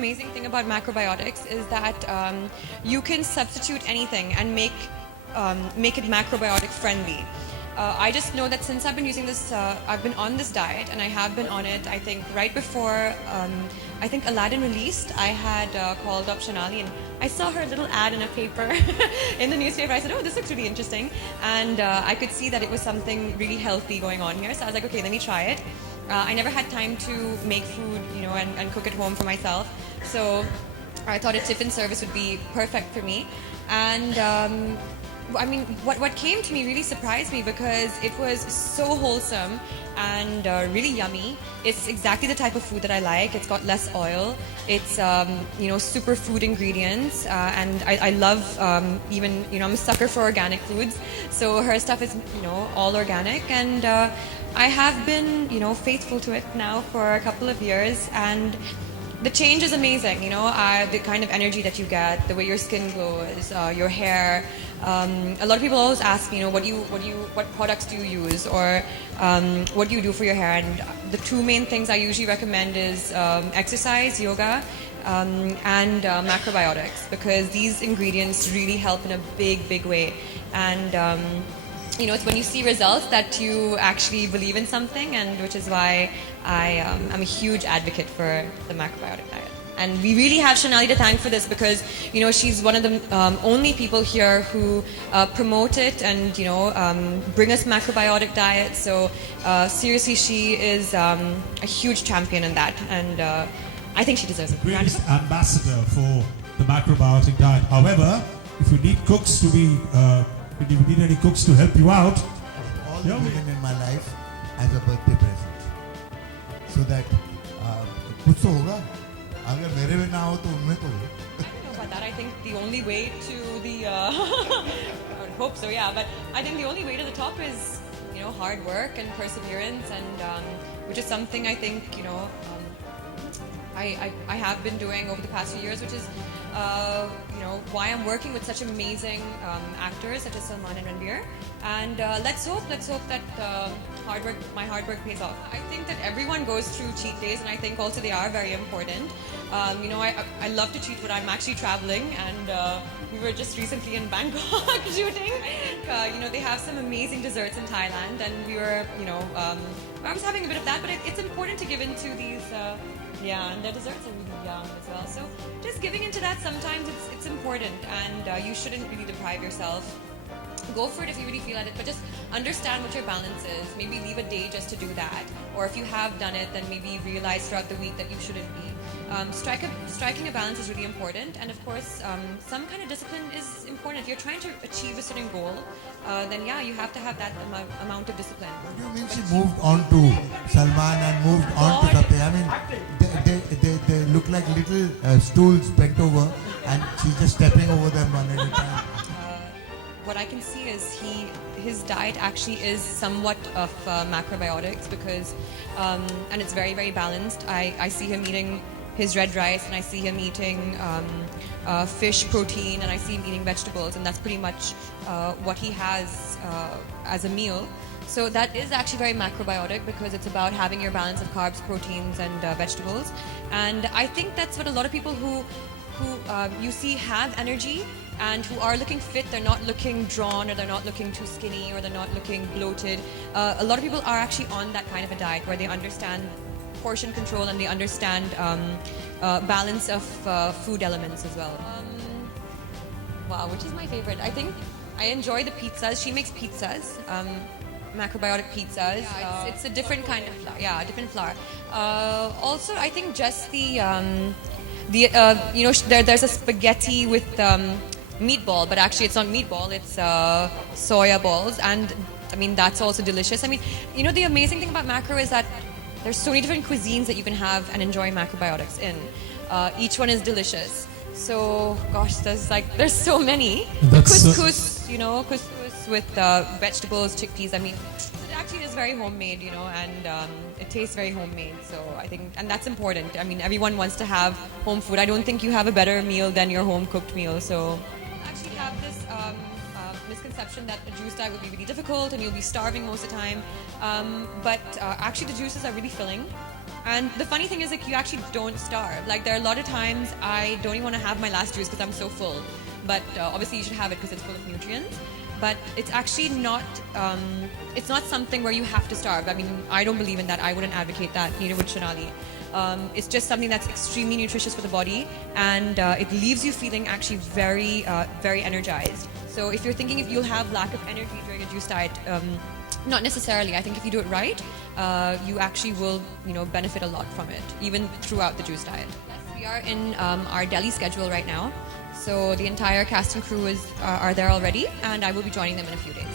amazing thing about macrobiotics is that you can substitute anything and make it macrobiotic friendly. I just know that since I've been using this, I've been on this diet, and I have been on it, I think, right before, I think Aladdin released. I had called up Sonali, and I saw her little ad in a paper, in the newspaper. I said, oh, this looks really interesting. And I could see that it was something really healthy going on here. So I was like, okay, let me try it. I never had time to make food, and cook at home for myself. So I thought a tiffin service would be perfect for me. And I mean, what came to me really surprised me because it was so wholesome and really yummy. It's exactly the type of food that I like. It's got less oil. It's super food ingredients, and I love even I'm a sucker for organic foods. So her stuff is all organic, and I have been faithful to it now for a couple of years, and the change is amazing. The kind of energy that you get, the way your skin glows, your hair. A lot of people always ask me, what products do you use, or what do you do for your hair? And the two main things I usually recommend is exercise, yoga, and macrobiotics, because these ingredients really help in a big way. And it's when you see results that you actually believe in something, and which is why I'm a huge advocate for the macrobiotic diet. And we really have Sonali to thank for this because, she's one of the only people here who promote it and, bring us macrobiotic diet. So seriously, she is a huge champion in that. And I think she deserves it. Greatest ambassador for the macrobiotic diet. However, if you need cooks if you need any cooks to help you out, all the women in my life as a birthday present, so that कुछ तो होगा. अगर मेरे में ना हो तो उनमें तो हो. I don't know about that. I think the only way to the I would hope so, yeah. But I think the only way to the top is hard work and perseverance, and which is something I think I have been doing over the past few years, which is why I'm working with such amazing actors such as Salman and Ranveer. And let's hope that my hard work pays off. I think that everyone goes through cheat days, and I think also they are very important. I love to cheat when I'm actually traveling, and we were just recently in Bangkok shooting. They have some amazing desserts in Thailand, and we were, I was having a bit of that, but it's important to give into these. And their desserts are really yum as well. So just giving into that sometimes it's important, and you shouldn't really deprive yourself. Go for it if you really feel at it, but just understand what your balance is. Maybe leave a day just to do that. Or if you have done it, then maybe realize throughout the week that you shouldn't be. Striking a balance is really important, and of course, some kind of discipline is important. If you're trying to achieve a certain goal, then you have to have that amount of discipline. What do you mean she moved on to Salman and moved on to Tapte? I mean, they look like little stools bent over, and she's just stepping over them one at a time. What I can see is his diet actually is somewhat of macrobiotics because, and it's very, very balanced. I see him eating his red rice, and I see him eating fish protein, and I see him eating vegetables, and that's pretty much what he has as a meal. So that is actually very macrobiotic because it's about having your balance of carbs, proteins, and vegetables. And I think that's what a lot of people who you see have energy and who are looking fit, they're not looking drawn, or they're not looking too skinny, or they're not looking bloated. A lot of people are actually on that kind of a diet where they understand portion control and they understand balance of food elements as well. Wow, which is my favorite? I think I enjoy the pizzas. She makes pizzas, macrobiotic pizzas. Yeah, it's a different kind of flour. Yeah, a different flour. Also, I think just there's a spaghetti with meatball, but actually it's not meatball, it's soya balls, and I mean that's also delicious. I mean, the amazing thing about macro is that there's so many different cuisines that you can have and enjoy macrobiotics in. Each one is delicious. So gosh, there's so many. Couscous, couscous with vegetables, chickpeas. I mean, it actually is very homemade, and it tastes very homemade. So I think, and that's important. I mean, everyone wants to have home food. I don't think you have a better meal than your home cooked meal. So actually have this misconception that a juice diet will be really difficult and you'll be starving most of the time. But actually the juices are really filling. And the funny thing is, like, you actually don't starve. Like, there are a lot of times I don't even want to have my last juice because I'm so full. But obviously you should have it because it's full of nutrients. But it's actually not, it's not something where you have to starve. I mean, I don't believe in that. I wouldn't advocate that, neither would Sonali. It's just something that's extremely nutritious for the body, and it leaves you feeling actually very, very energized. So if you're thinking if you'll have lack of energy during a juice diet, not necessarily. I think if you do it right, you actually will, benefit a lot from it, even throughout the juice diet. We are in our Delhi schedule right now, so the entire cast and crew are there already, and I will be joining them in a few days.